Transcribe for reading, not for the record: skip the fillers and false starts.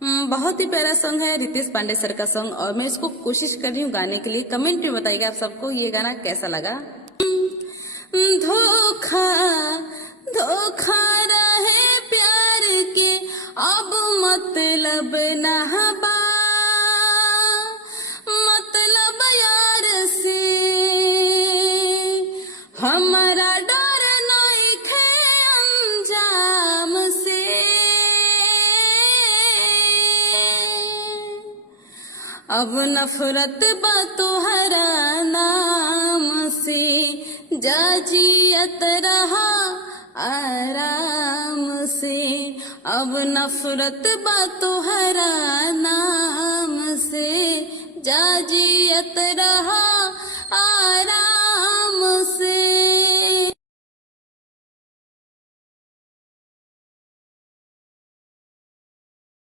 बहुत ही प्यारा सॉन्ग है रितेश पांडे सर का सॉन्ग और मैं इसको कोशिश कर रही हूँ गाने के लिए। कमेंट में बताइएगा आप सबको ये गाना कैसा लगा। धोखा धोखा रहे प्यार के अब मतलब ना बा, मतलब यार से हमारा डर नइखे अंजाम से। अब नफरत बा तोहरा नाम से, जा जियत रहा आराम से। अब नफरत बा तोहरा नाम से, जा जियत रहा आराम